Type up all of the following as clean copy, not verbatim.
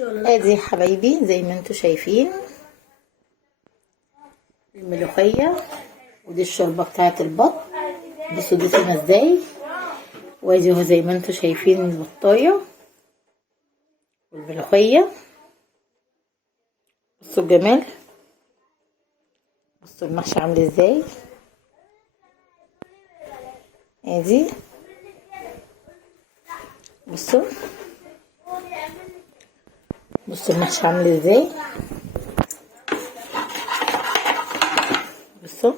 ادي يا حبايبي زي ما انتوا شايفين الملوخيه، ودي الشوربه بتاعه البط. بصوا دي سخنه ازاي، وادي اهو زي ما انتوا شايفين البطايه والملوخيه. بصوا الجمال، بصوا المحشي عامل ازاي. ادي بصوا، بصوا المحشي عامل ازاي. بصوا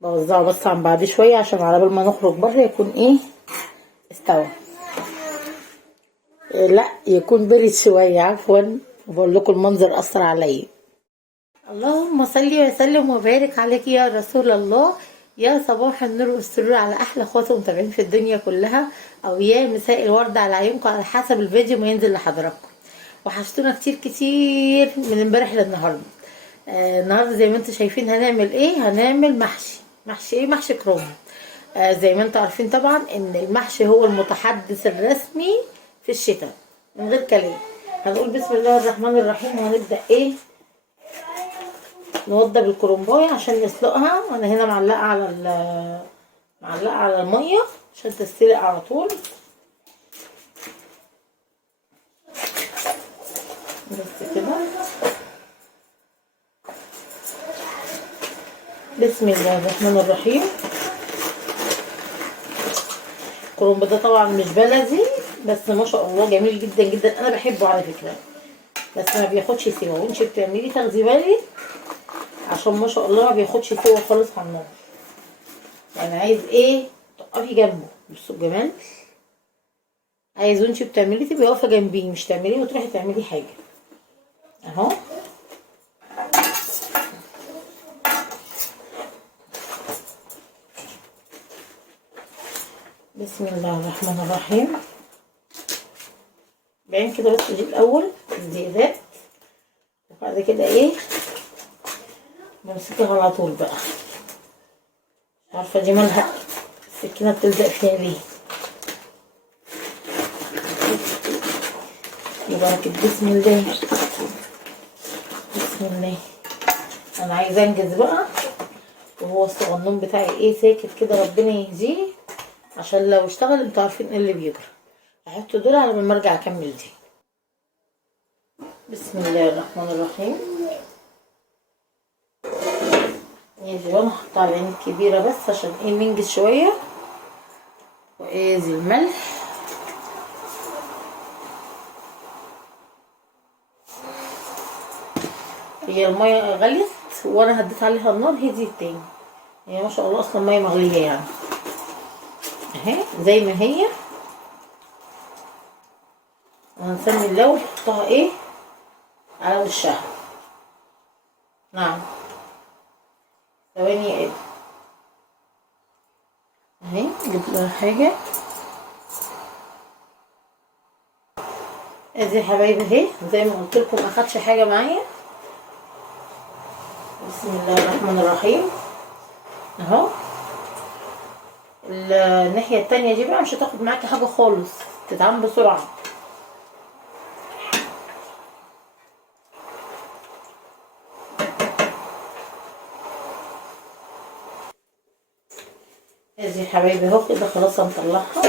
بوزعه بس عن بعد شويه عشان على بال ما نخرج بره يكون ايه استوى. لا يكون برد شويه، عفوا. بقول لكم المنظر اثر عليا. اللهم صل وسلم وبارك عليك يا رسول الله. يا صباح النور والسرور على احلى اخوات ومتابعين في الدنيا كلها، او يا مساء الورد على عيونكم على حسب الفيديو ما ينزل لحضراتكم. وحشتونا كتير كتير من امبارح للنهارده. النهارده زي ما انتم شايفين هنعمل ايه، هنعمل محشي ايه، محشي كروم. زي ما انتم عارفين طبعا ان المحشي هو المتحدث الرسمي في الشتاء من غير كلام. هنقول بسم الله الرحمن الرحيم وهنبدا ايه نوضب الكرنبايه عشان نسلقها. وانا هنا معلقه على الميه عشان تتسلق على طول. بس كده، بسم الله الرحمن الرحيم. الكرنب ده طبعا مش بلدي، بس ما شاء الله جميل جدا جدا، انا بحبه على فكره، بس ما بياخدش سوا. وانت بتعملي تاخدي بالك عشان ما شاء الله ما بياخدش سوا خالص على النار. يعني عايز ايه تقفي جنبه. بصوا الجمال، عايز وانت بتعملي تبقي واقفه جنبيه، مش تعمليه وتروحي تعملي حاجه. اهو بسم الله الرحمن الرحيم. بعين كده بس دي الاول الزيادات، وبعد كده ايه بمسكها على طول بقى. مش عارفه دي مالها السكينه بتلزق فيها ليه. وبركة بسم الله بسم الله. انا عايزه انجز بقى، وهو الصغنون بتاعي ايه ساكت كده، ربنا يهديه، عشان لو اشتغل انتوا عارفين ايه اللي بيجرى. هحط دول على ما ارجع اكمل دي. بسم الله الرحمن الرحيم. يجي انا هحطها على العين الكبيره بس عشان ايه ننجز شويه. وادي الملح، هي الميه غليت وانا هديت عليها النار هديت تاني. هي ما شاء الله اصلا ميه مغليه يعني، اهي زي ما هي. وهنسمي الله ونحطها ايه على وشها. نعم ثواني يا قلبي. اهي جبت لها حاجه. ادي يا حبايبي اهي زي ما قلت لكم، ما اخدش حاجه معايا. بسم الله الرحمن الرحيم. اهو الناحيه التانية دي بقى مش هتاخد معاكي حاجه خالص، تتعمل بسرعه. ادي يا حبايبي اهو كده خلاص هنطلعها.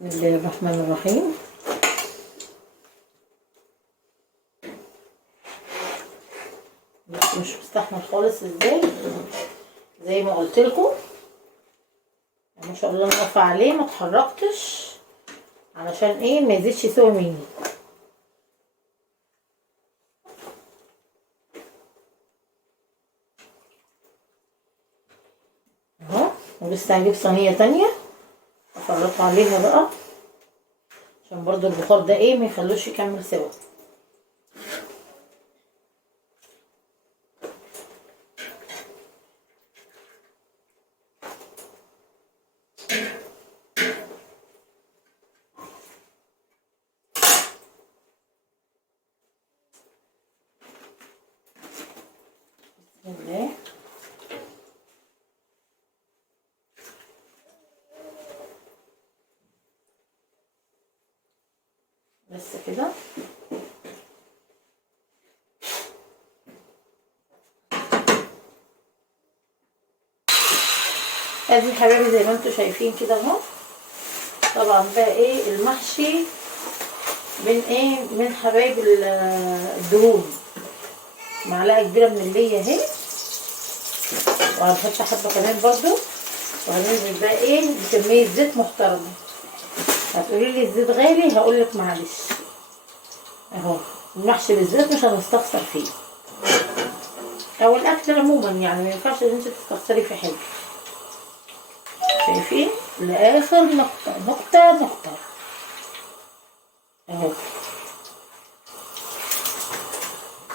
بسم الله الرحمن الرحيم. بس مش مستحمل خالص ازاي، زي ما قلت لكم ما شاء الله انا واقفه عليه ما اتحركتش علشان ايه ما يزيدش سوا مني. اهو ولسه هجيب صينيه تانية افرطها عليها بقى عشان برضو البخار ده ايه ما يخلوش يكمل سوا. بسم الله. بس كده. ادي يا حبايبي زي ما انتم شايفين كده اهو. طبعا بقى ايه المحشي من ايه، من حبايب الدهون. معلقه كبيره من اللي اهي، وهنحط حبه كمان برضو، وهننزل بقى ايه بكميه زيت محترمه. هتقولي لي الزيت غالي، هقول لك معلش اهو، المحشي بالذات مش هنستخسر فيه، او الاكل عموما يعني ما ينفعش ان انت تستخسري في حاجه. شايفين لاخر نقطه نقطه نقطه اهو.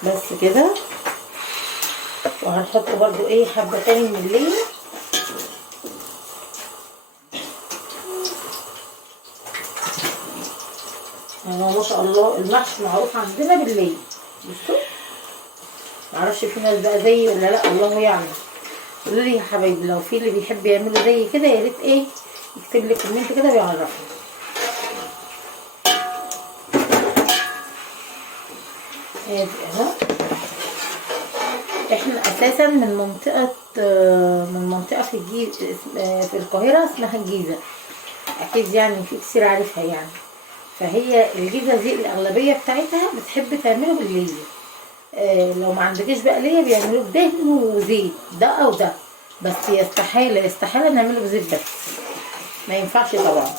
بس كده. وهنحط برضو ايه حبه تاني من الليل. ما شاء الله المحشي معروف عندنا بالليل. بصوا، معرفش في ناس بقى زيي ولا لا، الله يعلم. قولوا لي يا حبايبي لو في اللي بيحب يعمله زي كده، يا ريت ايه يكتب لي كومنت كده ويعرفني. ادي اهو. احنا اساسا من منطقه في في القاهره اسمها الجيزه، اكيد يعني في كتير عارفها يعني. فهي الجيزه دي الاغلبيه بتاعتها بتحب تعمله بالليل. لو ما عندكيش بقليه بيعملوه بدهن وزيت، ده او ده، بس يستحاله نعمله بزيت بس، ما ينفعش طبعا.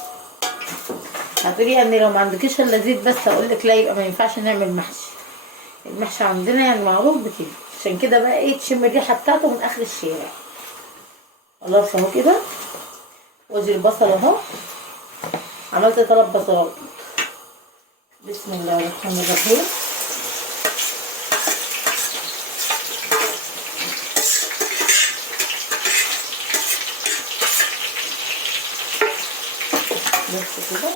هتقولي يعني لو ما عندكيش الا زيت بس، هقول لك لا، يبقى ما ينفعش نعمل محشي. المحشي عندنا يعني معروف بكده، عشان كده بقى ايه تشم الريحه بتاعته من اخر الشارع. خلاص اهو كده. وادي البصل اهو، عملت 3 بصلات. بسم الله الرحمن الرحيم. بس كده.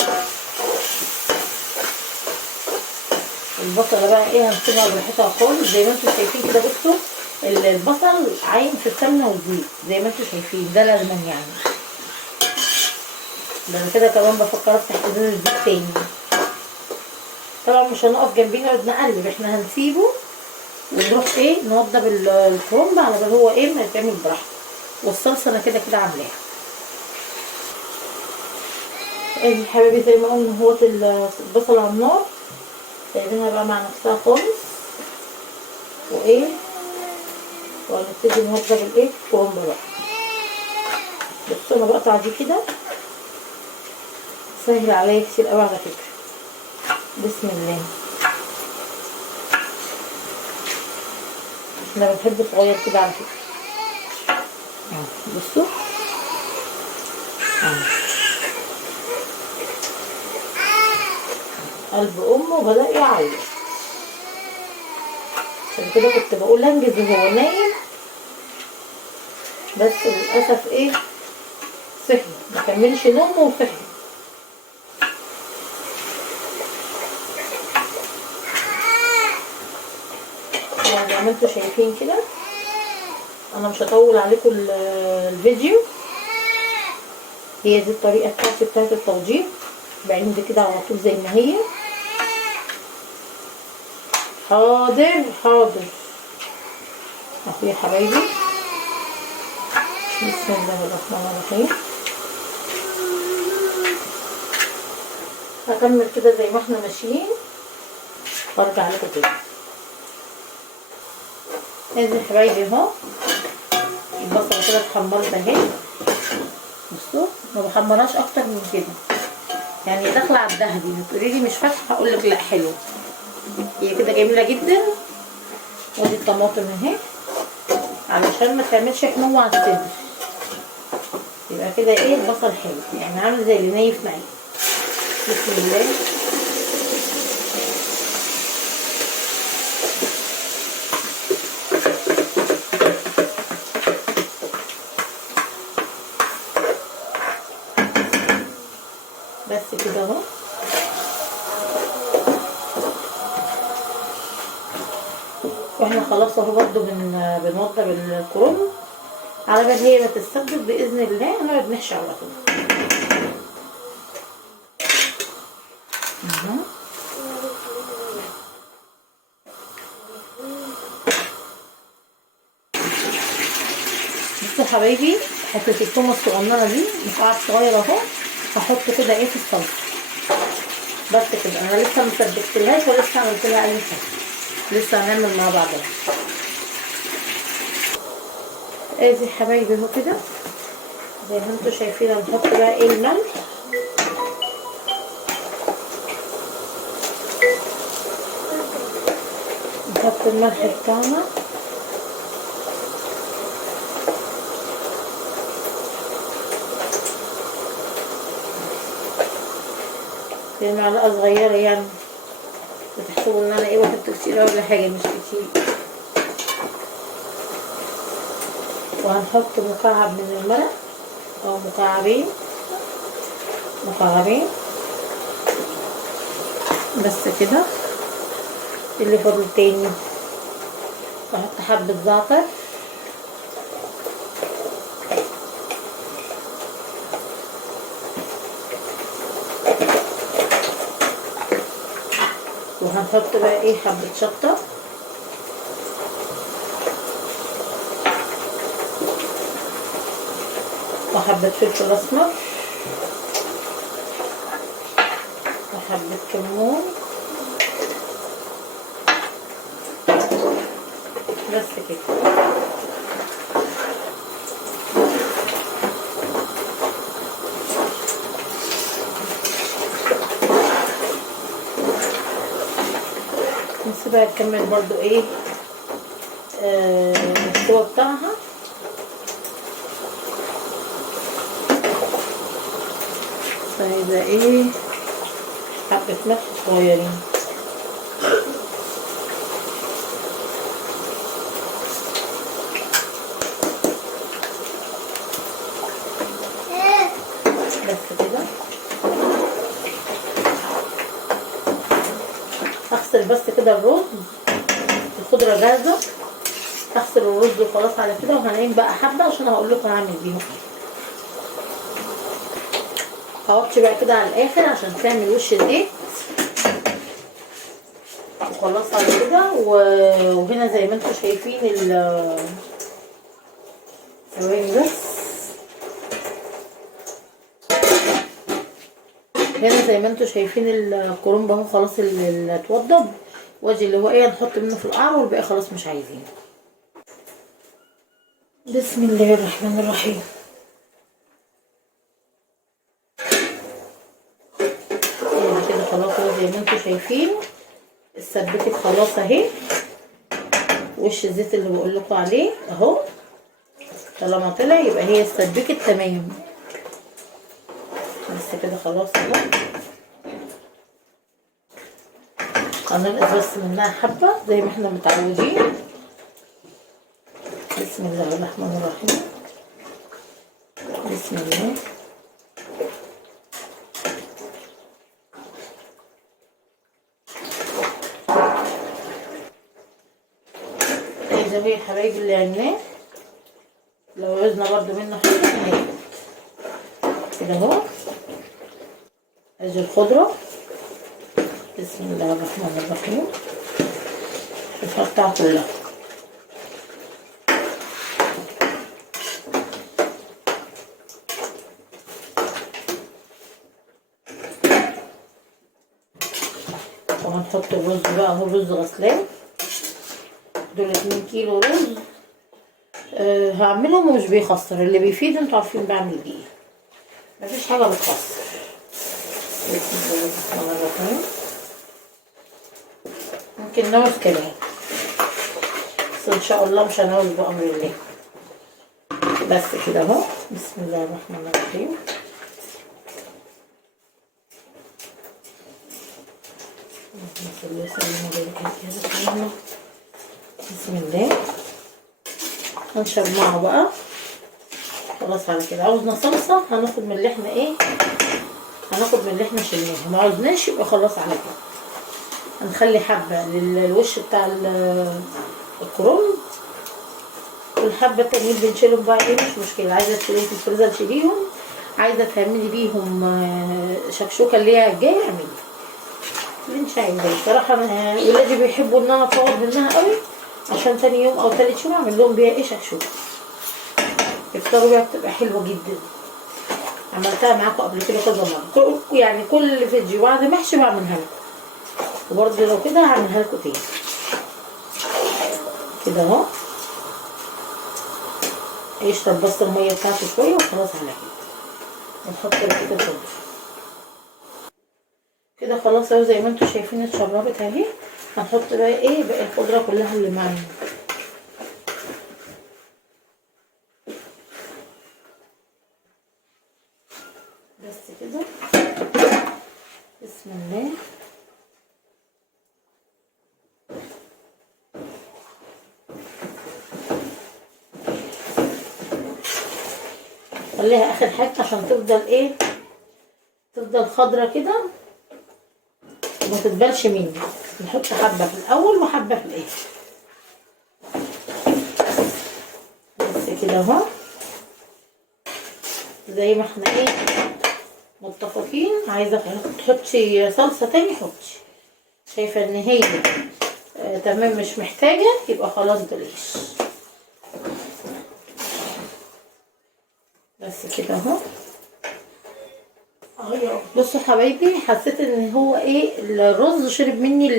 البصله بقى ايه هنسيبها براحتها خالص زي ما انتم شايفين كده. بصوا البصل عايم في السمنه والزيت زي ما انتم شايفين، ده لازما يعني. ده انا كده كمان بفكر افتح ازاز الزيت تاني. طبعا مش هنقف جنبيه نقعد نقلب، احنا هنسيبه ونروح ايه نوضب الكرنب على بال هو ايه ما يتعمل براحته. والصلصه انا كده كده عاملاها. ادي حبايبي زي ما قلنا اهوت البصل على النار، سايبينها بقى مع نفسها خالص. وايه وهنبتدي نوضب الايه الكرنب بقى. بصوا انا بقطع دي كده، سهل عليا كتير قوي على فكره. بسم الله. احنا بنحب صغير كده على فكره. بصوا قلب امه بدأ يعيط، عشان كده كنت بقول انجز وهو نايم، بس للاسف ايه صحي ما كملش نومه وصحي. زي ما انتوا شايفين كده. انا مش هطول عليكم الفيديو. هي دي الطريقه بتاعت التوضيب، بعمل كده على طول زي ما هي. حاضر حاضر اهو يا حبايبي. بسم الله الرحمن الرحيم. هكمل كده زي ما احنا ماشيين وارجع لكم تاني. ادي يا حبايبي اهو البصله كده اتحمرت اهي. بصوا ما بحمرهاش اكتر من كده، يعني داخله على الدهبي. هتقولي لي مش فاتحه، هقول لك لا حلوه، هي كده جميله جدا. ودي الطماطم اهي علشان ما تعملش حموضه على الصدر، يبقى كده ايه البصل حلو، يعني عامل زي اللي نايف معايا. بسم الله. بس كده اهو. واحنا خلاص اهو برضو بنوضب الكرنب على بال هي ما تتسبك باذن الله، هنقعد نحشي على طول. حبايبي حته التومه الصغننه دي مكعب صغير اهو، هحطه كده ايه في الصلصه بس كده. انا لسه مسبكتلهاش ولسه عملت لها اي حاجه، لسه هنعمل مع بعض. ادي حبايبي اهو كده زي ما انتوا شايفين. هنحط بقى ايه الملح، نحط الملح بتاعنا في معلقه صغيره، يعني بتحسبوا ان انا ايه بحط كتير ولا حاجه، مش كتير. وهنحط مكعب من الملح او مكعبين بس كده. اللي فاضل تاني بحط حبه زعتر وهنحط بقى ايه حبه شطه وحبه فلفل اسمر وحبه كمون بس كده. نسيبها تكمل برضو ايه السوا بتاعها. عايزه ايه حبه ملح صغيرين بس كده. هغسل بس كده الرز، الخضره جاهزه، هغسل الرز وخلاص على كده. وهنعين بقى حبه عشان هقول لكم هعمل بيهم ايه. هوطي بقى كده على الاخر عشان تعمل وش زيت وخلاص على كده. وهنا زي ما انتم شايفين ثواني بس، هنا زي ما انتم شايفين الكرنب اهو خلاص اللي اتوضب. واجي اللي هو ايه نحط منه في القعر والباقي خلاص مش عايزينه. بسم الله الرحمن الرحيم. كده خلاص زي ما انتم شايفين اتسبكت خلاص اهي. وش الزيت اللي بقول لكم عليه اهو طالما طلع يبقى هي اتسبكت تمام. بس كده خلاص اهو. هننقص بس منها حبه زي ما احنا متعودين. بسم الله الرحمن الرحيم. بسم الله. ده هي حبايبي اللي عملناه. لو عوزنا برضو منه حاجه كده اهو. ادي الخضره. بسم الله الرحمن الرحيم. نحطها كلها. وهنحط الرز بقى اهو. الرز غسلان، دول 2 كيلو رز. هعملهم ومش بيخسر، اللي بيفيد انتوا عارفين بعمل ايه، مفيش حاجه بتخسر. بسم الله الرحمن الرحيم. ممكن نعوز كمان بس ان شاء الله مش هنعوز بامر الله. بس كده اهو. بسم الله الرحمن الرحيم. بسم الله. هنشرب معه بقى خلاص على كده. عاوزنا صلصه هناخد من اللي احنا ايه، هناخد من اللي احنا شلناه. ما عاوزناش يبقى خلاص على كده. هنخلي حبه للوش بتاع الكرنب والحبه التانيين بنشيلهم بقى ايه مش مشكله. عايزه تشيليهم في الفريزر تشيليهم، عايزه تعملي بيهم شكشوكه اللي هي الجايه اعملي اللي انت عايزاه. بصراحه ولادي بيحبوا ان انا افوض منها قوي عشان تاني يوم او تالت يوم اعمل لهم بيها ايه شكشوكه. افطروا بيها بتبقى حلوه جدا. عملتها معاكم قبل كده كذا مره، يعني كل فيديو بعد محشي بعملها لكم، وبرده لو كده هعملها لكم تاني كده اهو. يشرب بس الميه بتاعته شويه وخلاص على كده. ونحط ريحه الخضره كده خلاص اهو زي ما انتم شايفين اتشربت اهي. هنحط بقى ايه باقي الخضره كلها اللي معانا. بس كده بسم الله. خليها اخر حاجه عشان تفضل ايه، تفضل خضره كده وما تتبلش مني. نحط حبه في الاول وحبه في الاخر بس كده اهو. زي ما احنا ايه متفقين. عايزه تحطي صلصه تاني حطي، شايفه ان هي تمام مش محتاجه يبقى خلاص بلاش. بس كده اهو. بصوا حبايبي، حسيت ان هو ايه الرز شرب مني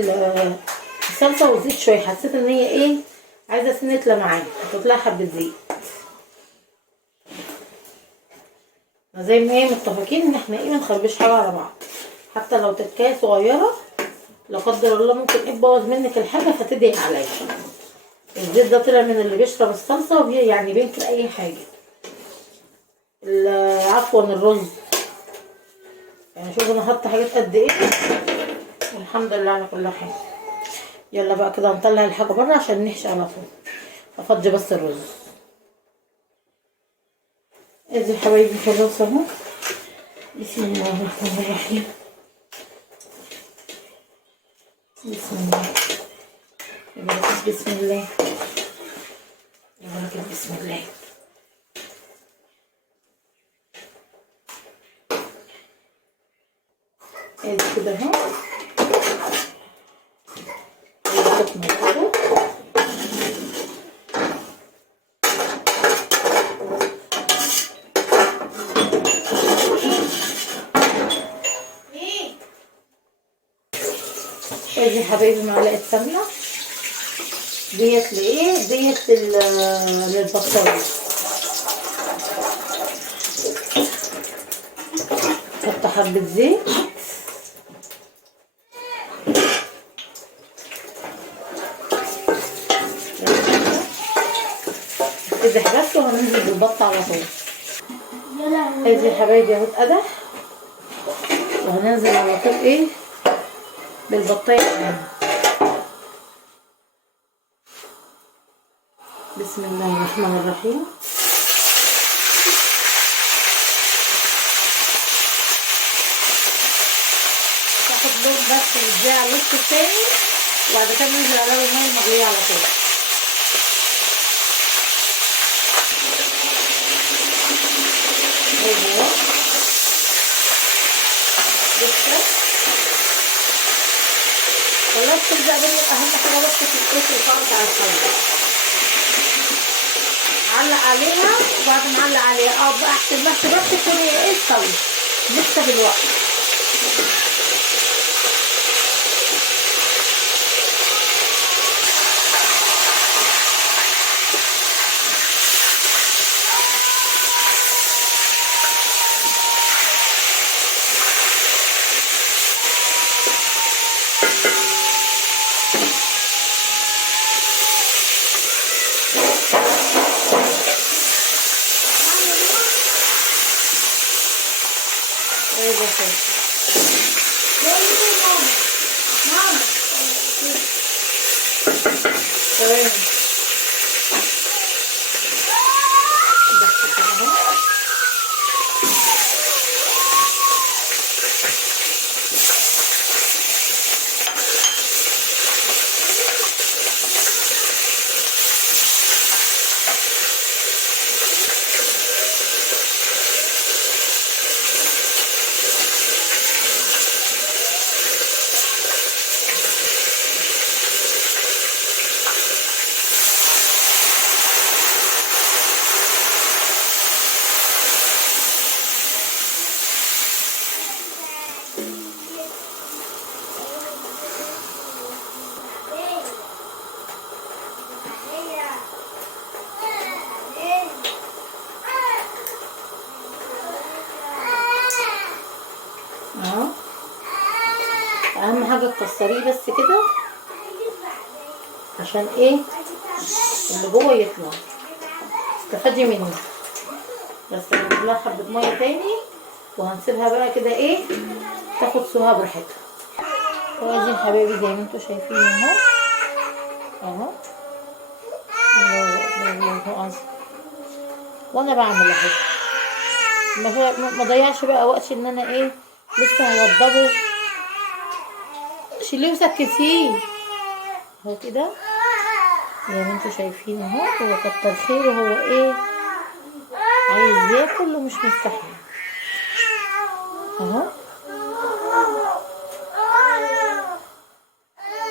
الصلصه والزيت شويه. حسيت ان هي ايه عايزه سنه لمعان، حطيت لها حبه زيت. زي ما هي متفقين ان احنا ايه منخربش حاجه على بعض، حتى لو تكايه صغيره لا قدر الله ممكن ايه تبوظ منك الحاجه فتضايق عليا. الزيت ده طلع من اللي بيشرب الصلصه وهي يعني بينكر اي حاجه. عفوا الرز يعني شوف انا حاطه حاجات قد ايه والحمد لله على كل حاجه. يلا بقى كده هنطلع الحاجه بره عشان نحشي على طول. افضي بس الرز. ادي حبايبي خلاص اهو. بسم الله الرحمن الرحيم. بسم الله يبارك. بسم الله يبارك. بسم الله. ادي كده اهو. ادي حبايبي معلقه سمنه ديت لايه، ديت للبصلايه. حط حبه زيت اتقدح بس وهننزل بالبط على طول. ادي يا حبايبي اهو اتقدح وهننزل على طول ايه بالبطايه كمان. بسم الله الرحمن الرحيم. تاخد لون بس نديها على النص التاني وبعد كده ننزل عليها الميه المغليه على طول. ايوه لسه خلاص. تبدا بقى اهم حاجه بس في الطعم بتاع الخلطه. علق عليها وبعد ما علق عليها بقى احسن بس تكون ايه استوت لسه بالوقت. تمام اهم حاجه تكسريه بس كده عشان ايه اللي جوه يطلع، استفادي منه. بس هنجيب لها حبه ميه تاني وهنسيبها بقى كده ايه تاخد سواها براحتها. وادي يا حبايبي زي ما انتوا شايفين اهو اهو. الله اكبر الله اكبر. وانا بعمل اهو، ما ضيعش بقى وقت ان انا ايه لسه هوضبه. شيليه وسكتيه اهو كده زي ما انتوا شايفين اهو. هو كتر خيره، هو ايه عايز ياكل ومش مستحمل اهو.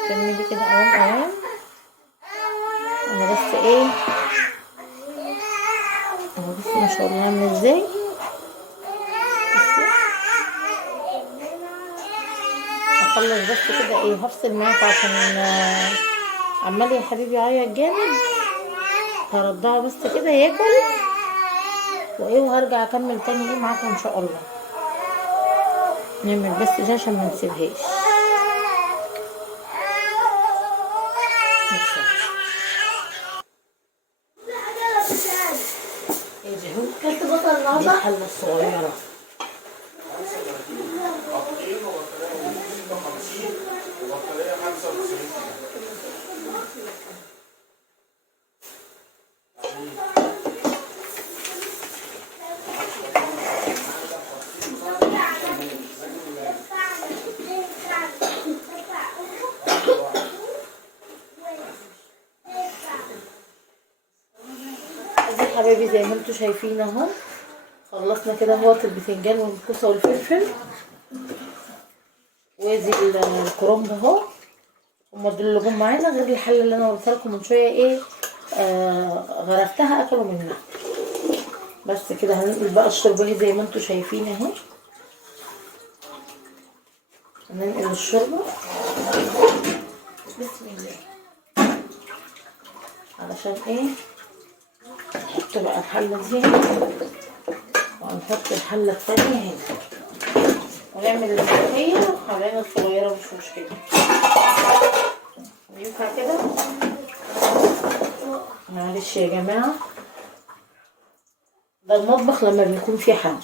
كملي كده اوام اوام. انا بس ايه اهو، بس ما شاء الله عامل ازاي. اخلص بس كده ايه هفصل معاكم عشان عمال يا حبيبي يعيط جامد. هرضعه بس كده ياكل وايه، وهرجع اكمل تاني ايه معاكم ان شاء الله. نعمل بس ده عشان ما نسيبهاش. دي الحلة الصغيرة. حبايبي زي ما انتوا شايفين اهو، خلصنا كده اهوت البتنجان والكوسه والفلفل، وادي الكرنب اهو. هما دول اللي جم معانا، غير الحله اللي انا قلت لكم من شويه ايه غرفتها اكلوا منها. بس كده هننقل بقى الشوربه زي ما انتوا شايفين اهو. هننقل الشوربه بسم الله علشان ايه نحط بقى الحله دي هنا، وهنحط الحله الثانيه هنا، ونعمل الملوخيه حبايبنا الصغيره مش مشكله. ينفع كده؟ معلش يا جماعه، ده المطبخ لما بيكون فيه حد.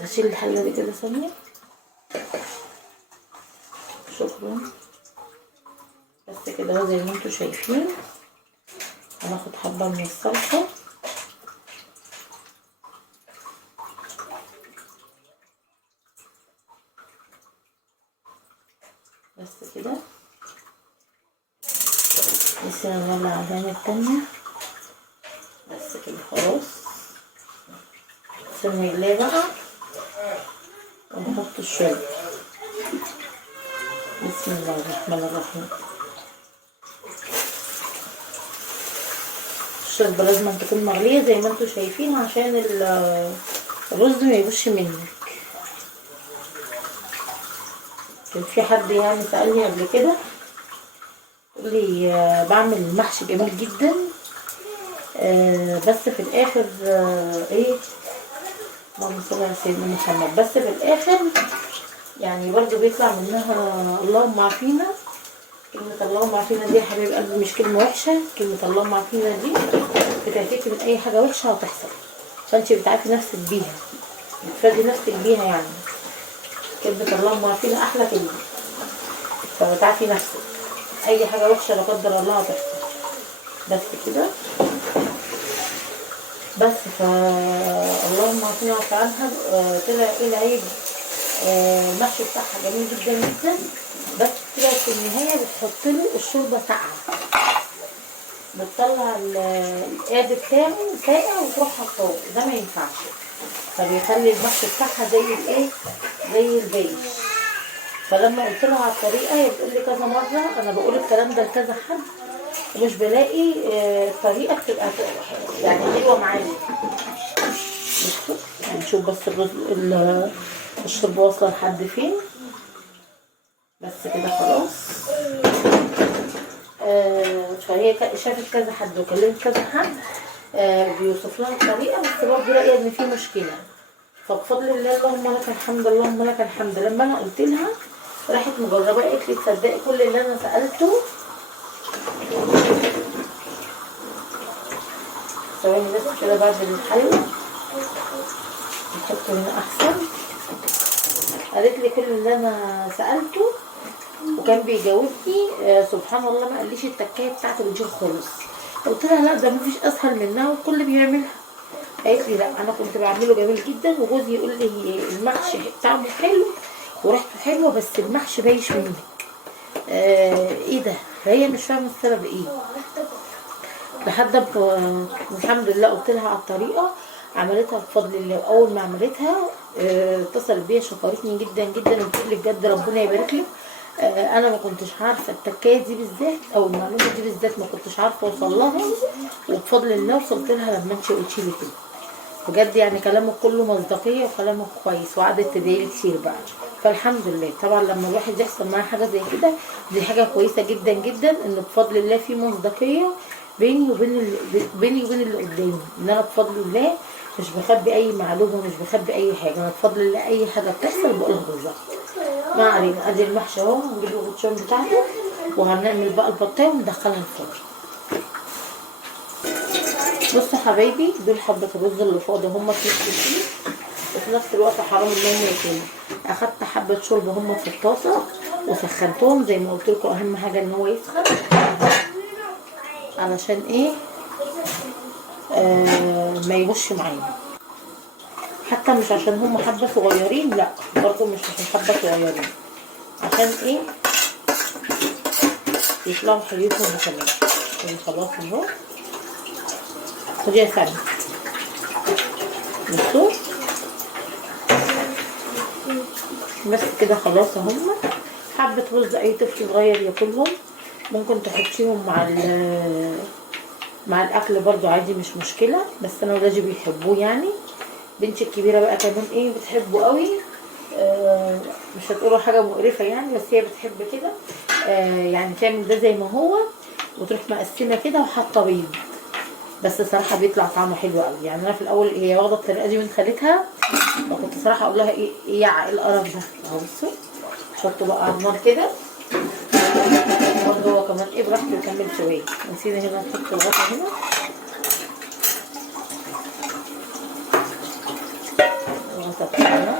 هشيل الحله دي كده ثانيه. شكرا. بس كده اهو زي ما انتوا شايفين. هناخد حبه من الصلصه بس كده. لسه هنولع العجانة التانية بس كده خلاص. بسم الله بقى ونحط الشوربة. بسم الله الرحمن الرحيم. الشوربة لازم تكون مغلية زي ما انتوا شايفين عشان الرز ما يبوش منك. كان في حد يعني سألني قبل كده يقول لي بعمل محشي جميل جدا بس في الاخر ايه اللهم صل على سيدنا محمد، بس في الاخر يعني برضو بيطلع منها اللهم عافينا. كلمة اللهم عافينا دي يا حبيب قلبي مش كلمة وحشة، كلمة اللهم عافينا دي بتعافيكي من اي حاجة وحشة هتحصل، فانتي بتعافي نفسك بيها، بتفادي نفسك بيها. يعني كلمة اللهم عافينا احلى كلمة، فبتعافي نفسك اي حاجة وحشة لا قدر الله هتحصل. بس كده بس اللهم عافينا وعفى عنها. طلع ايه العيب؟ المحشي بتاعها جميل جدا جدا، بس طلعت في النهايه بتحط له الشوربه ساقعه، بتطلع القاد بتاعه ساقع وتروح حطاه، ده ما ينفعش، فبيخلي المحشي بتاعها زي الايه زي الباقي. فلما قلت لها على الطريقه هي بتقول لي كذا مره انا بقول الكلام ده لكذا حد ومش بلاقي الطريقه بتبقى يعني حلوه معايا. يعني نشوف بس الشوربه واصله لحد فين. بس كده خلاص. فهي شافت كذا حد وكلمت كذا حد بيوصف لها الطريقه، بس برضه لاقيه ان في مشكله، فبفضل الله اللهم لك الحمد اللهم لك الحمد. لما انا قلت لها راحت مجربه، قالت لي تصدقي كل اللي انا سالته. ثواني بس كده بعد الحلو نحطه هنا احسن. قالت لي كل اللي انا سالته وكان بيجاوبني سبحان الله ما قاليش التكايه بتاعته بتجيب خالص. قلت لها لا ده مفيش اسهل منها والكل بيعملها. قالت لي لا انا كنت بعمله جميل جدا، وجوزي يقول لي المحشي طعمه حلو وريحته حلوه بس المحشي بايش منك. ايه ده؟ هي مش فاهمه السبب ايه. لحد الحمد لله قلت لها على الطريقه، عملتها بفضل الله. واول ما عملتها اتصلت بيا شكرتني جدا جدا وبتقول لي بجد ربنا يبارك لك. انا ما كنتش عارفه التكايه دي بالذات او المعلومه دي بالذات ما كنتش عارفه اوصل لها، وبفضل الله وصلت لها لما انت قلتي لي كده. بجد يعني كلامك كله مصداقيه وكلامك كويس، وقعدت تدعي كتير بقى. فالحمد لله طبعا لما الواحد يحصل معاه حاجه زي كده دي حاجه كويسه جدا جدا، ان بفضل الله في مصداقيه بيني وبين اللي قدامي، ان انا بفضل الله مش بخبي اي معلومه ومش بخبي اي حاجه. انا بفضل الله اي حاجه بتحصل بقولها بالظبط. ما علينا، ادي المحشي اهو، هنجيب الغطيان بتاعته وهنعمل بقى البطايه وندخلها الفرن. بصوا حبايبي دول حبه الرز اللي فاضي هم كيس، وفي نفس الوقت حرام انهم ياكلوا. اخدت حبه شوربه هم في الطاسه وسخنتهم زي ما قلت لكم، اهم حاجه ان هو يسخن علشان ايه ما يبوش معانا. حتى مش عشان هم حبه صغيرين، لا برضو مش عشان حبه صغيرين، عشان ايه يطلعوا حليتهم كمان. خلاص اهو، خدي يا سامي بصوا بس كده خلاص اهم. حبه رز اي طفل صغير ياكلهم، ممكن تحطيهم مع الاكل برضو عادي مش مشكله، بس انا ولادي بيحبوه يعني. بنتي الكبيره بقى كمان ايه بتحبه قوي. مش هتقولوا حاجه مقرفه يعني، بس هي بتحب كده. يعني تعمل ده زي ما هو وتروح مقسمه كده وحاطه بيض، بس صراحه بيطلع طعمه حلو قوي. يعني انا في الاول هي واخده الطريقه دي من خالتها، فكنت صراحه اقول لها ايه يا القرف ده. اهو بصوا حطوا بقى على النار كده برضه هو كمان ايه براحته يكمل شويه. نسينا هنا نحط الغطا هنا. الغطا بتاعنا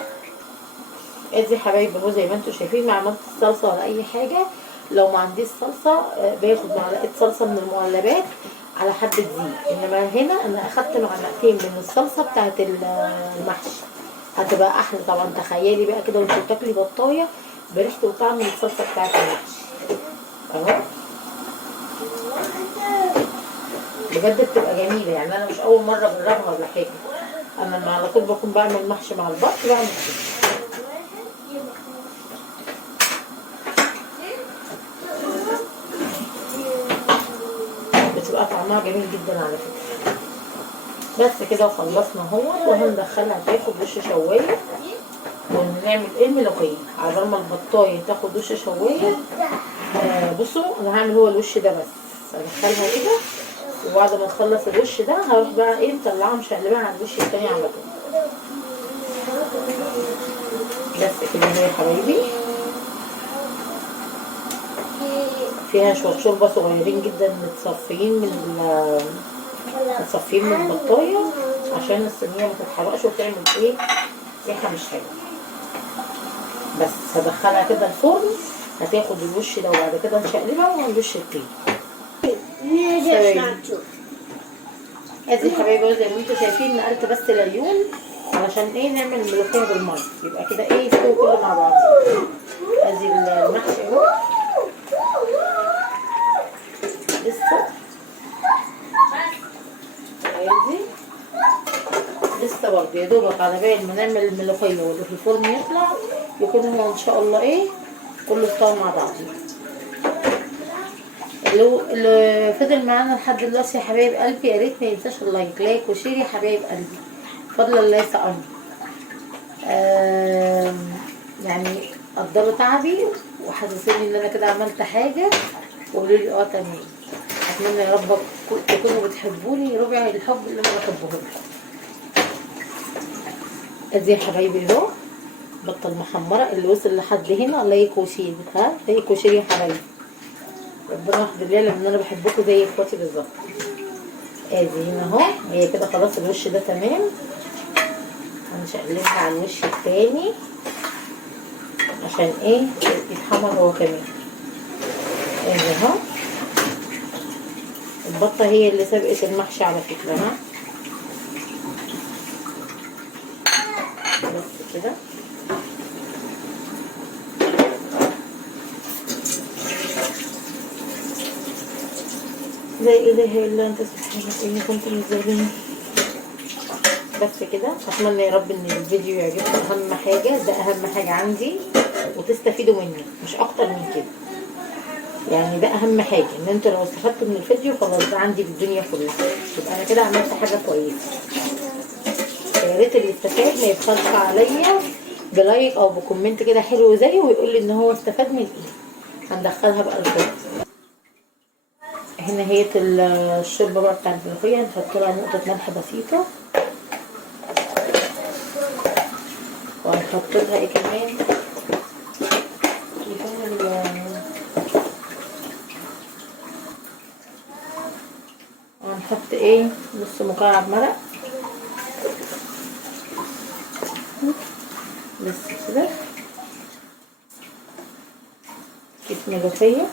ادي حبايبي اهو زي ما انتم شايفين. ما عملت الصلصه ولا اي حاجه. لو ما عنديش صلصه باخد معلقه صلصه من المعلبات على حبه زيت، انما هنا انا اخدت معلقتين من الصلصه بتاعت المحشي هتبقى احلى طبعا. تخيلي بقى كده وانت بتاكلي بطايه بريحه وطعم الصلصه بتاعت المحشي اهو. بجد بتبقى جميله يعني. انا مش اول مره اجربها ولا حاجه، انا على طول بكون بعمل محشي مع البط بعمل كده. بتبقى طعمها جميل جدا على فكره. بس كده وخلصنا اهو، وهندخلها تاخد وش شوايه ونعمل ايه الملوخيه على ما البطايه تاخد وش شوايه. بصوا انا هعمل هو الوش ده بس، ادخلها كده وبعد ما تخلص الوش ده هروح بقى ايه مطلعها مشقلباها على الوش التاني على طول. بس كده اهي يا حبايبي، فيها شويه شوربه صغيرين جدا متصفيين من البطايه عشان الصينيه ما تتحرقش وتعمل ايه ريحه مش حلوه. بس هدخلها كده الفرن هتاخد الوش ده وبعد كده نشقلبها والوش التاني. ادي حبايبي زي ما انتم شايفين نقلت بس العيون علشان ايه نعمل الملوخيه بالميه يبقى كده ايه يستوي كله مع بعض. ادي المحشي اهو لسه برضه يا دوبك على بال ما نعمل الملوخيه واللي في الفرن يطلع يكون هو ان شاء الله ايه كله استوى مع بعضه. اللي فضل معانا لحد دلوقتي يا حبايب قلبي يا ريت ما ينساش لايك وشير يا حبايب قلبي، فضل الله يسعدني. يعني قدروا تعبي وحسسوني ان انا كده عملت حاجه وقولوا لي تمام. اتمنى يا رب تكونوا بتحبوني ربع الحب اللي انا بحبه لكم. ادي يا حبايبي اهو البطه المحمره اللي وصل لحد هنا. الله يكوشيه، ها الله يكوشيه يا حبايبي، ربنا يحفظ ليا لان انا بحبكم زي اخواتي بالظبط. ادي هنا اهو هي كده خلاص الوش ده تمام. هنشقلبها على الوش التاني عشان ايه يتحمر هو كمان. ادي اهو البطه هي اللي سبقت المحشي على فكره. ها بس كده لا اله الا انت سبحانك اني كنت من الظالمين. بس كده اتمنى يا رب ان الفيديو يعجبكم. اهم حاجه ده اهم حاجه عندي وتستفيدوا منه مش اكتر من كده. يعني ده اهم حاجه ان انتوا لو استفدتوا من الفيديو خلاص ده عندي في الدنيا كلها، يبقى انا كده عملت حاجه كويسه. يا ريت اللي استفاد ما يبخلش عليا بلايك او بكومنت كده حلو زيه ويقول لي ان هو استفاد من ايه. هندخلها بقى الفرن. هنا هي الشوربه بقى بتاعت الملوخيه هنحط لها نقطه ملح بسيطه، وهنحط لها ايه كمان وهنحط ايه نص مكعب مرق بس كده، كيس ملوخيه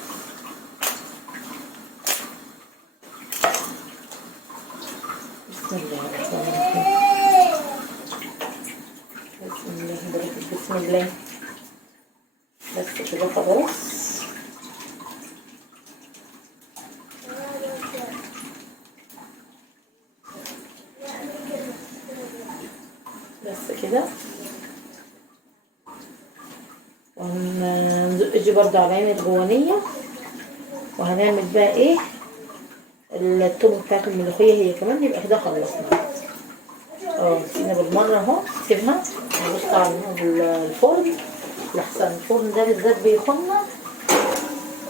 بسم الله الرحمن الرحيم. بسم الله بسم الله. بس كده خلاص. بس كده وهنزق دي برضه على العين الجوانيه. وهنعمل بقى ايه التوم بتاعت الملوخيه هي كمان يبقى كده خلصنا. سيبنا بالمره اهو سيبها نبص على الفرن لحسن الفرن ده بالذات بيخنا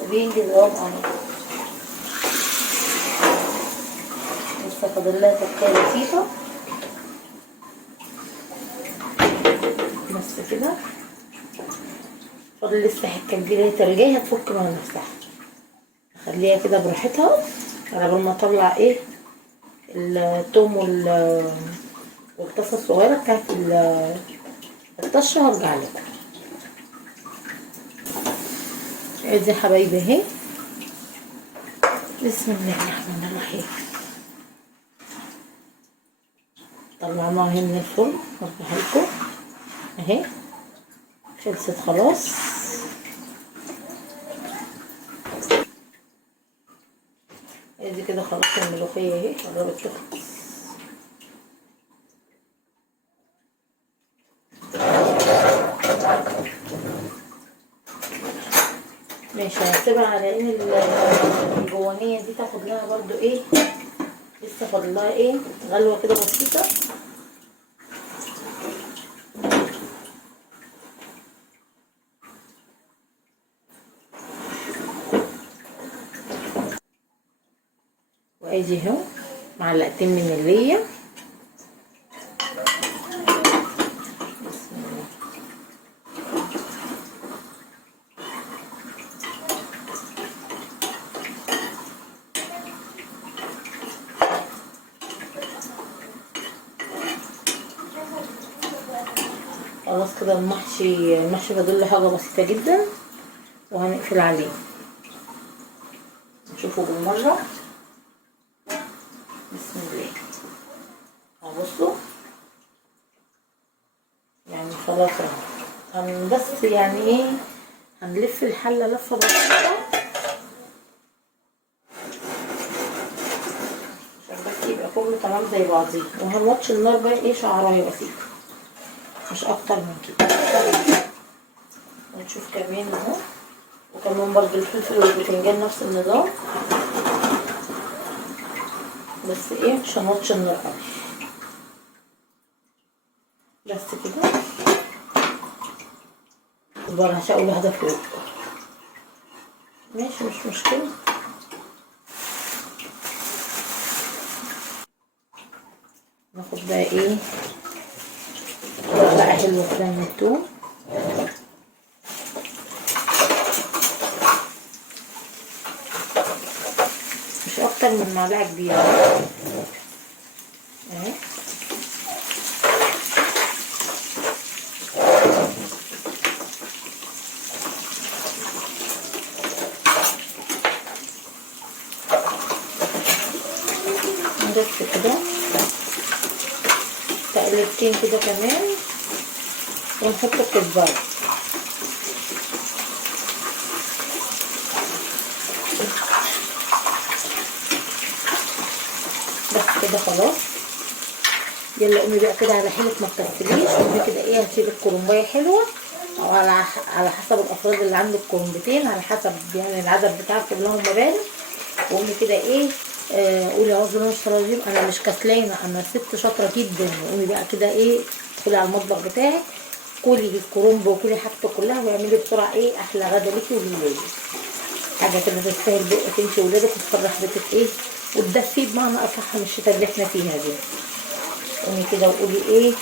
وبينجز ربع. لسه فاضل لها تكايه بسيطه بس كده. فاضل لسه حته كبيره ترجعي هتفك من نفسها. خليها كده براحتها على بال ما اطلع ايه التوم والطاسه الصغيره بتاعت الطشه هرجع لكم. ادي يا حبايبي اهي بسم الله الرحمن الرحيم. طلعناها اهي من الفرن هرجعها لكم اهي خلصت خلاص. ادي كده خلاص الملوخيه اهي قربت تخلص. ماشي هسيبها على ان الجوانيه دي تاخد لها برضو ايه لسه فاضل لها ايه غلوه كده بسيطه. وادي اهو معلقتين من اللية. خلاص كده المحشي فاضل له حاجه بسيطه جدا وهنقفل عليه نشوفه بالمره. بسم الله. بصوا يعني خلاص اهو بس يعني ايه هنلف الحله لفه بسيطه عشان بس يبقى كله تمام زي بعضيه. وهنوطي النار بقى ايه شعرايه بسيطه مش اكتر من كده. ونشوف كمان اهو وكمان برضه الفلفل والباذنجان نفس النظام بس ايه مش هنوطي النار قوي. بس كده يبقى هشقل واحده فوق ماشي مش مشكله. ناخد بقى ايه حلوة كده من التوم. مش اكتر من معلقة كبيرة اهي. بس كده تقلبتين كده كمان ونحط الكزبرة. بس كده خلاص. يلا قومي بقى كده على حيلك ما تكسليش. قومي كده ايه هشيل الكرنبايه حلوه، او على حسب الافراد اللي عندك كرنبتين، على حسب يعني العدد بتاعك اللهم بارك. وقومي كده ايه قولي اعوذ بالله من الشيطان الرجيم، انا مش كسلانه، انا ست شاطره جدا. وقومي بقى كده ايه ادخلي على المطبخ بتاعك، كلي الكرنب وكلي حاجتك كلها، واعملي بسرعه ايه احلى غدا ليكي ولولادك. حاجه كده تستاهل بقك انت وولادك وتفرح بيتك ايه وتدفيه بمعنى اصح من الشتا اللي احنا فيها دي. قومي كده وقولي ايه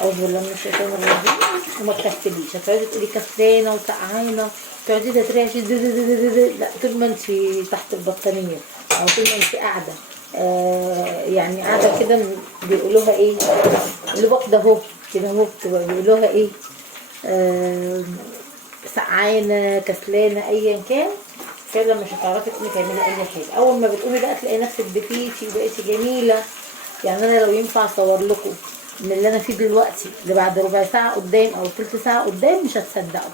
اعوذ بالله من الشيطان الرجيم وما تكسليش. هتقعدي تقولي كسلانه وسقعانه تقعدي تترعشي لا، طول ما انت تحت البطانيه او طول ما انت قاعده يعني قاعده كده بيقولوها ايه اللبق ده اهو كده اهو بيقولوها ايه سقعانه كسلانه ايا كان، فعلا مش هتعرفي تقومي تعملي اي حاجه. اول ما بتقومي بقى تلاقي نفسك دفيتي وبقيتي جميله. يعني انا لو ينفع اصور لكم من اللي انا فيه دلوقتي لبعد ربع ساعه قدام او تلت ساعه قدام مش هتصدقوا.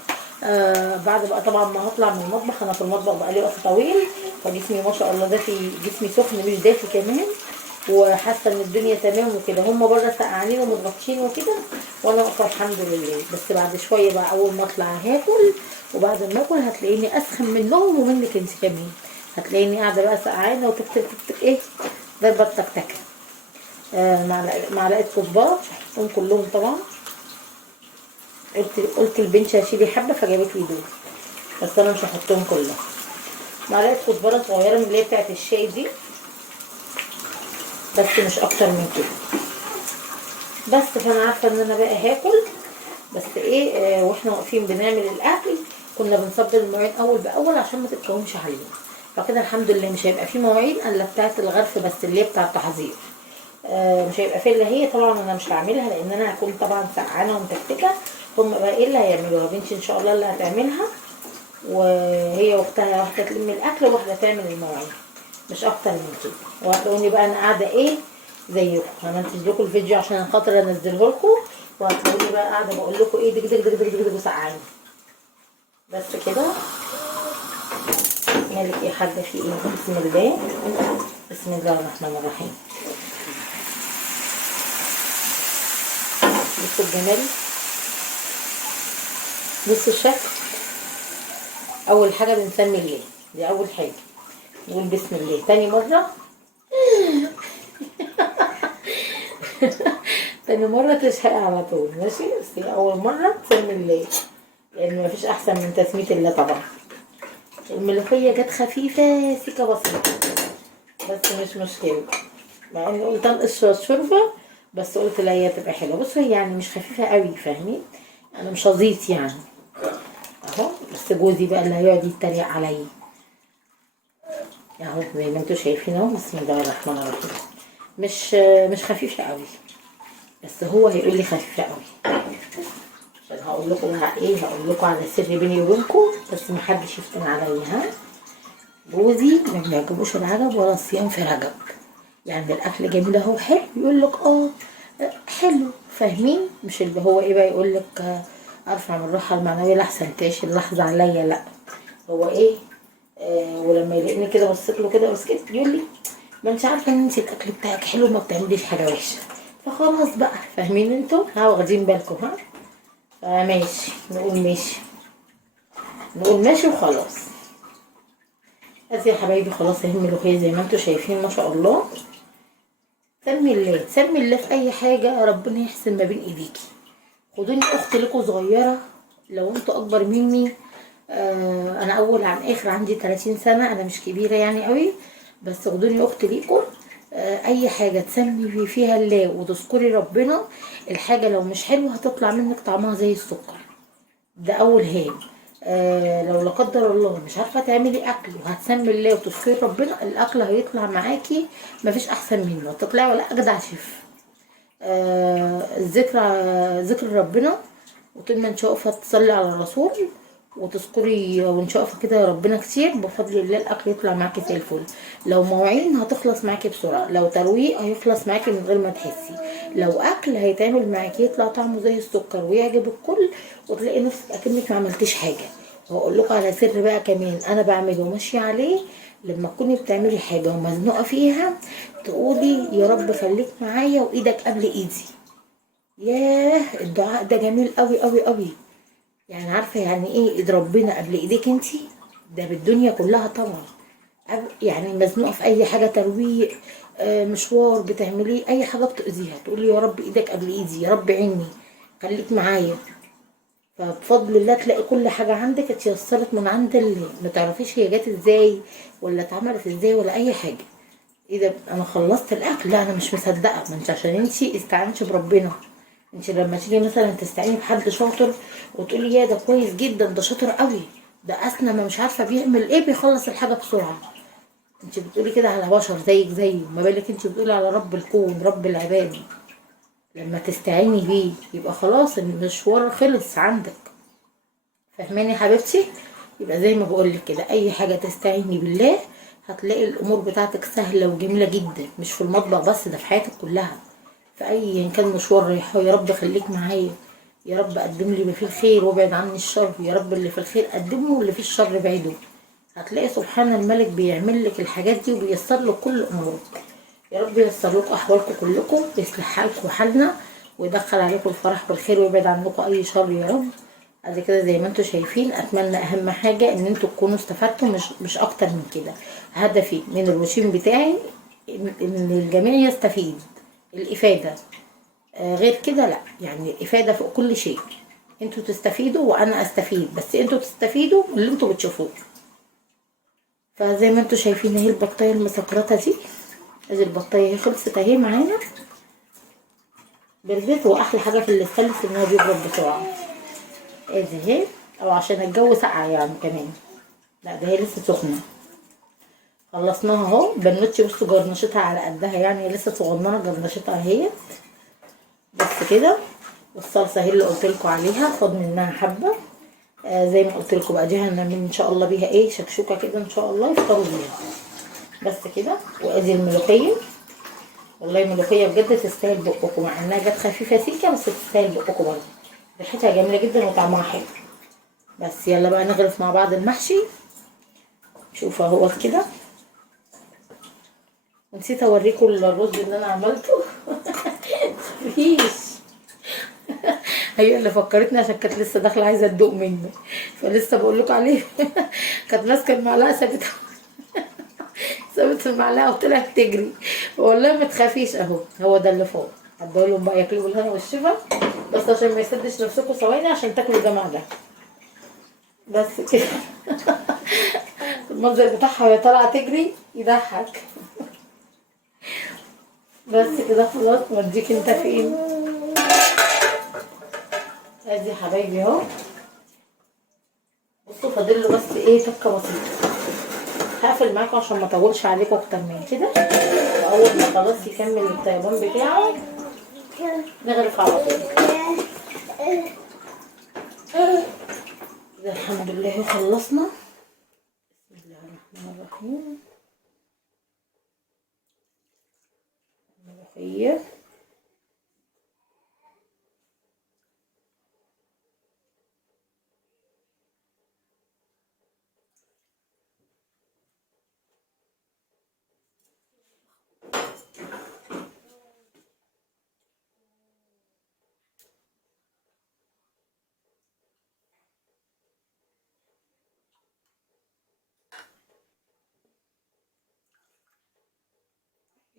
بعد بقى طبعا ما هطلع من المطبخ، انا في المطبخ بقالي وقت طويل، فجسمي ما شاء الله دافي، جسمي سخن مش دافي كمان، وحاسه ان الدنيا تمام وكده. هم بره سقعانين ومتغطشين وكده وانا واقفه الحمد لله. بس بعد شويه بقى اول ما اطلع هاكل، وبعد ما اكل هتلاقيني اسخن منهم ومنك انت كمان. هتلاقيني قاعده بقى سقعانه وتكتك تكتك ايه ضربه تكتكه. معلقه كزبره مش هحطهم كلهم طبعا، قلت البنت هشيلي حبه فجابت لي دول، بس انا مش هحطهم كلهم. معلقه كزبره صغيره من اللي هي بتاعت الشاي دي، بس مش اكتر من كده. بس فانا عارفه ان انا بقى هاكل. بس ايه واحنا واقفين بنعمل الاكل كنا بنصب المواعين اول باول عشان ما تتكومش علينا. فكده الحمد لله مش هيبقى في مواعين الا بتاعه الغرف بس اللي هي بتاعه التحضير. مش هيبقى في اللي هي طبعا انا مش هعملها لان انا هكون طبعا سقعانه ومتكتكه. هم بقى ايه اللي هيعملوها بنتي ان شاء الله اللي هتعملها، وهي واختها واحده تلم الاكل وواحده تعمل المواعين، مش اكتر من كده. وهتلاقوني بقى انا قاعده ايه زيكم، هنزل لكم الفيديو عشان خاطر انزله لكم، وهتلاقوني بقى قاعده بقول لكم ايه دق دق دق دق دق وسقعانه. بس كده مالك يا حاجه في ايه؟ بسم الله، بسم الله الرحمن الرحيم. بصوا الجمال، بصوا الشكل. اول حاجه بنسمي الله، دي اول حاجه نقول بسم الله. تاني مره تاني مرة تشهق على طول ماشي، بس أول مرة تسمي الله لأن مفيش أحسن من تسمية الله طبعا. الملوخية جت خفيفة سكة بسيطة بس مش مشكلة، مع إني قلت أنقص الشوربة بس قلت لا هي تبقى حلوة. بصوا هي يعني مش خفيفة قوي فاهمين، أنا مش هزيط يعني أهو. بس جوزي بقى اللي هيقعد يتريق عليا أهو زي ما انتوا شايفين أهو. بسم الله الرحمن الرحيم. مش خفيفة قوي، بس هو هيقول لي خفيفه قوي عشان هقول لكم هقول لكم على سر بيني وبينكم، بس محدش يفتن عليا. ها جوزي ما بيعجبوش العجب ولا الصيام في رجب، يعني الاكل جميل اهو حلو يقول لك حلو فاهمين، مش اللي هو ايه بقى يقول لك ارفع من روحها المعنويه لاحسن تعيش اللحظه عليا، لا هو ايه ولما يلاقيني كده بصيت له كده وسكت يقول لي ما انت عارفه ان انت الاكل بتاعك حلو ما بتعمليش حاجه وحشه. فخلاص بقى فاهمين انتوا واخدين بالكم. ماشي نقول ماشي، نقول ماشي وخلاص. بس يا حبايبي خلاص اهي الملوخيه زي ما انتوا شايفين ما شاء الله. سمي الله، سمي الله في اي حاجه ربنا يحسن ما بين ايديكي. خدوني اخت لكم صغيره لو انتوا اكبر مني، انا اول عن اخر عندي 30 سنه، انا مش كبيره يعني قوي، بس خدوني اخت ليكم. اي حاجه تسمي فيها الله وتذكري ربنا الحاجة لو مش حلوة هتطلع منك طعمها زي السكر. ده اول هام. لو لا قدر الله مش عارفه تعملي اكل وهتسمي الله وتذكري ربنا، الاكل هيطلع معاكي مفيش احسن منه، تطلعي ولا اجدع شيف. ذكر ربنا، وطول ما انت واقفه تصلي على الرسول وتذكري وانت واقفه كده ربنا كتير، بفضل الله الاكل يطلع معاكي زي الفل. لو مواعين هتخلص معاكي بسرعه، لو ترويق هيخلص معاكي من غير ما تحسي، لو اكل هيتعمل معاكي يطلع طعمه زي السكر ويعجب الكل، وتلاقي نفسك اكنك ما عملتيش حاجه. وهقول لكم على سر بقى كمان انا بعمله وماشيه عليه. لما تكوني بتعملي حاجه ومزنوقه فيها، تقولي يا رب خليك معايا وايدك قبل ايدي. ياه، الدعاء ده جميل قوي قوي قوي. يعني عارفه يعني ايه ايد ربنا قبل ايديك انتي؟ ده بالدنيا كلها طبعا. يعني مزنوقه في اي حاجه، ترويق، مشوار بتعمليه، اي حاجه بتأذيها، تقولي يا رب ايدك قبل ايدي، يا رب عيني خليك معايا. فبفضل الله تلاقي كل حاجه عندك اتيسرت من عند الله، ما تعرفيش هي جت ازاي ولا اتعملت ازاي ولا اي حاجه. ايه ده، انا خلصت الاكل؟ لا انا مش مصدقه. ما انت عشان انتي استعنتي بربنا. انت لما تيجي مثلا تستعيني بحد شاطر وتقولي يا ده كويس جدا، ده شاطر قوي، ده اسنى ما مش عارفه بيعمل ايه، بيخلص الحاجه بسرعه. انت بتقولي كده على بشر زيك زيه، ما بالك انت بتقولي على رب الكون رب العباد. لما تستعيني بيه يبقى خلاص المشوار خلص عندك. فاهماني يا حبيبتي؟ يبقى زي ما بقولك كده، اي حاجه تستعيني بالله هتلاقي الامور بتاعتك سهله وجميله جدا، مش في المطبخ بس، ده في حياتك كلها. في اي كان مشوار رايحه، يا رب خليك معايا، يا رب قدم لي اللي فيه الخير وابعد عني الشر، يا رب اللي في الخير قدمه واللي فيه الشر بعيده. هتلاقي سبحان الملك بيعمل لك الحاجات دي وبيسر لك كل امورك. يا رب ييسر لكم احوالكم كلكم، ويصلح حالكم وحالنا، ويدخل عليكم الفرح والخير ويبعد عنكم اي شر يا رب. بعد كده زي ما انتم شايفين، اتمنى اهم حاجه ان انتم تكونوا استفدتوا، مش اكتر من كده. هدفي من الروشين بتاعي ان الجميع يستفيد، الافاده. غير كده لا، يعني الافاده فوق كل شيء. انتوا تستفيدوا وانا استفيد، بس انتوا تستفيدوا من اللي انتوا بتشوفوه. فزي ما انتوا شايفين اهي البطايه المسكرته دي، ادي البطايه اهي خلصت اهي معانا، بردت. واحلى حاجه في الاستانلس ان هو بيبرد بسرعه. ادي اهي، او عشان الجو ساقع يعني كمان. لا ده هي لسه سخنه. خلصناها اهو. بنوتي بصوا جرنشتها على قدها، يعني لسه صغننه جرنشتها اهي بس كده. والصلصه اهي اللي قلت لكم عليها، خد منها حبه. زي ما قلت لكم بقى، دي هنعمل ان شاء الله بيها ايه، شكشوكه كده ان شاء الله يفطروا بيها. بس كده. وادي الملوخيه. والله الملوخيه بجد تستاهل بقكم، مع انها جت خفيفه سيكه بس تستاهل بقكم برضه. ريحتها جميله جدا وطعمها حلو. بس يلا بقى نغرف مع بعض المحشي. شوفوا اهو كده. نسيت اوريكم الرز اللي انا عملته. مفيش. هي اللي فكرتني عشان كانت لسه داخله عايزه تدوق منه، فلسه بقول لكم عليه. كانت ماسكه المعلقه سابت المعلقه وطلعت تجري. والله ما تخافيش اهو، هو ده اللي فوق. هديلهم بقى ياكلوا بالهنا والشفا، بس عشان ما يسدش نفسكم ثواني عشان تاكلوا الجمع ده. بس كده. المنظر بتاعها وهي طالعه تجري يضحك. بس كده خلاص. نوديك انت فين؟ ادي يا حبايبي اهو. بصوا فاضل له بس ايه، تكه بسيطه. هقفل معاكم عشان ما اطولش عليكم اكتر من كده. واول ما خلاص يكمل الطيبان بتاعه نغرف على طول. كده الحمد لله خلصنا. بسم الله الرحمن الرحيم. الملوخيه.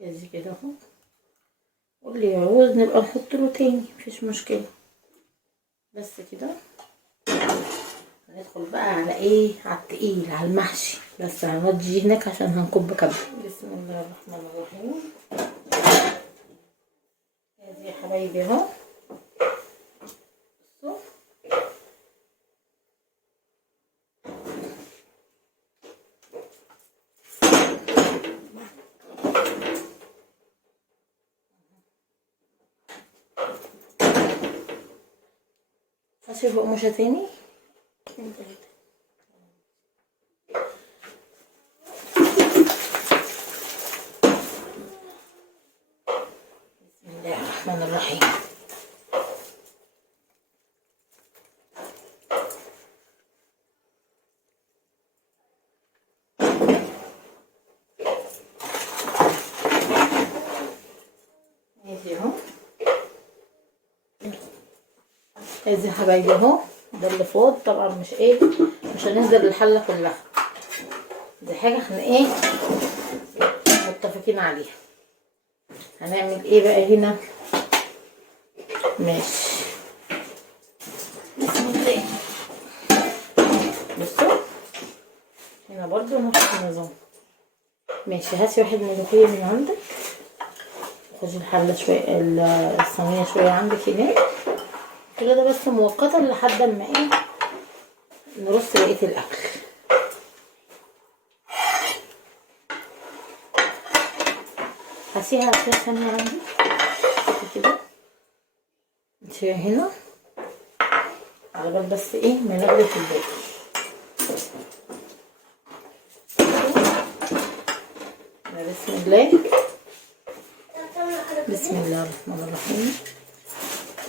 ادي كده اهو. واللي يعوز نبقى نحط له تاني، مفيش مشكله. بس كده. هندخل بقى على ايه، على التقيل، على المحشي. بس هنودي هناك عشان هنكب كبه. بسم الله الرحمن الرحيم. ادي يا حبايبي اهو. هاتي فوق قماشة تاني. بسم الله الرحمن الرحيم. اهو ادي حبايبي اهو، ده اللي فوق طبعا مش هننزل الحله كلها، دي حاجه احنا متفقين عليها. هنعمل ايه بقى هنا؟ ماشي بسم الله. بصوا هنا برضو نفس النظام. ماشي هاتي واحد ملوخيه من عندك، خدي الحله شويه الصينيه شويه عندك هنا كده، ده بس مؤقتا لحد ما نرص بقيه الاكل. هسيبها 20 ثانيه عندي كده، نسيبها هنا على بال بس ما نغلف الباقي. بسم الله بسم الله الرحمن الرحيم.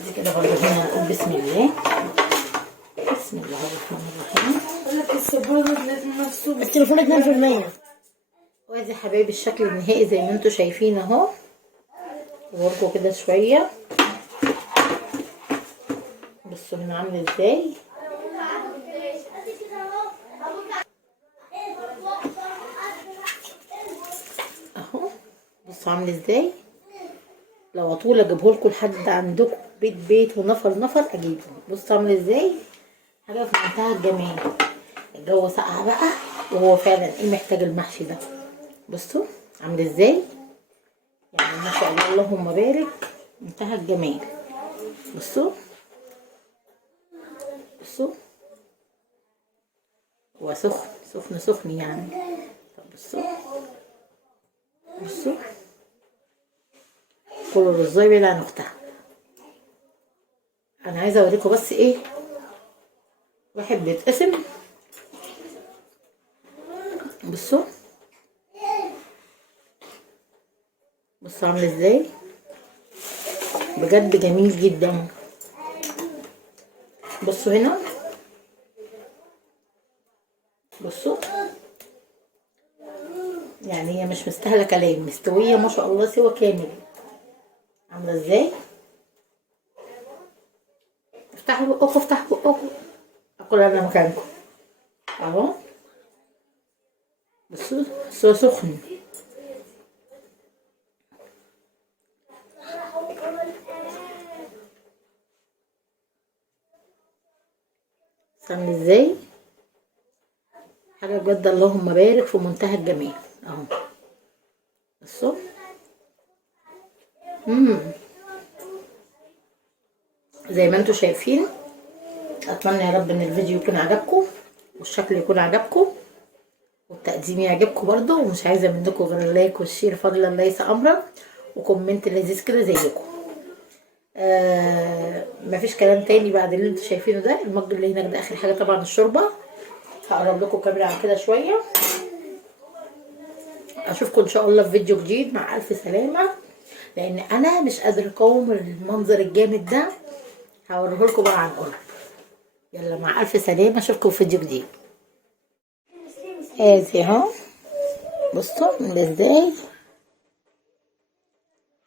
دي كده برضه هنا نقول بسم الله. بسم الله الرحمن الرحيم. التليفون 2%. وادي حبايبي الشكل النهائي زي ما انتم شايفين اهو. ورجوا كده شويه، بصوا هنا عامل ازاي اهو. بصوا عامل ازاي، لو اطول اجيبهولكوا لحد عندكم بيت ونفر اجيبه. بصوا عامل ازاي، حاجه في منتهى الجمال. الجو ساقع بقى وهو فعلا محتاج المحشي ده. بصوا عامل ازاي، يعني ما شاء الله اللهم بارك، منتهى الجمال. بصوا هو سخن يعني. طب بصوا كل الرزايه بعيد عن اختها. انا عايزه اوريكم بس واحد بيتقسم. بصوا عامل ازاي، بجد جميل جدا. بصوا هنا، بصوا يعني هي مش مستاهله كلام، مستويه ما شاء الله سوا كامل. عامله ازاي، افتحوا بقكم اكل انا مكانكم اهو. بصوا سوا سخن. عامل ازاي، حاجه بجد اللهم بارك في منتهى الجمال اهو. بصوا زي ما انتم شايفين. اتمنى يا رب ان الفيديو يكون عجبكم والشكل يكون عجبكم والتقديم يعجبكم برضو، ومش عايزه منكم غير اللايك والشير فضلا ليس امرا، وكومنت لذيذ كده زيكم. مفيش كلام تاني بعد اللي انتوا شايفينه ده. المج اللي هناك ده اخر حاجه طبعا الشوربه. هقرب لكم الكاميرا عن كده شويه. اشوفكم ان شاء الله في فيديو جديد مع الف سلامه، لان انا مش قادره اقاوم المنظر الجامد ده. هوريه لكم بقى عن قرب. يلا مع الف سلامه، اشوفكم في فيديو جديد. ادي اهو، بصوا من ازاي،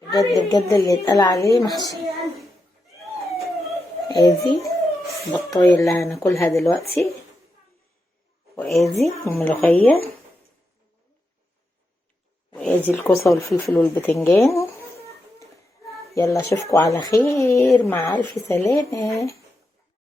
بجد اللي اتقال عليه محشي. ادي البطايه اللي هناكلها دلوقتي، وادي الملوخيه، وادي الكوسه والفلفل والبتنجان. يلا اشوفكم على خير مع الف سلامه.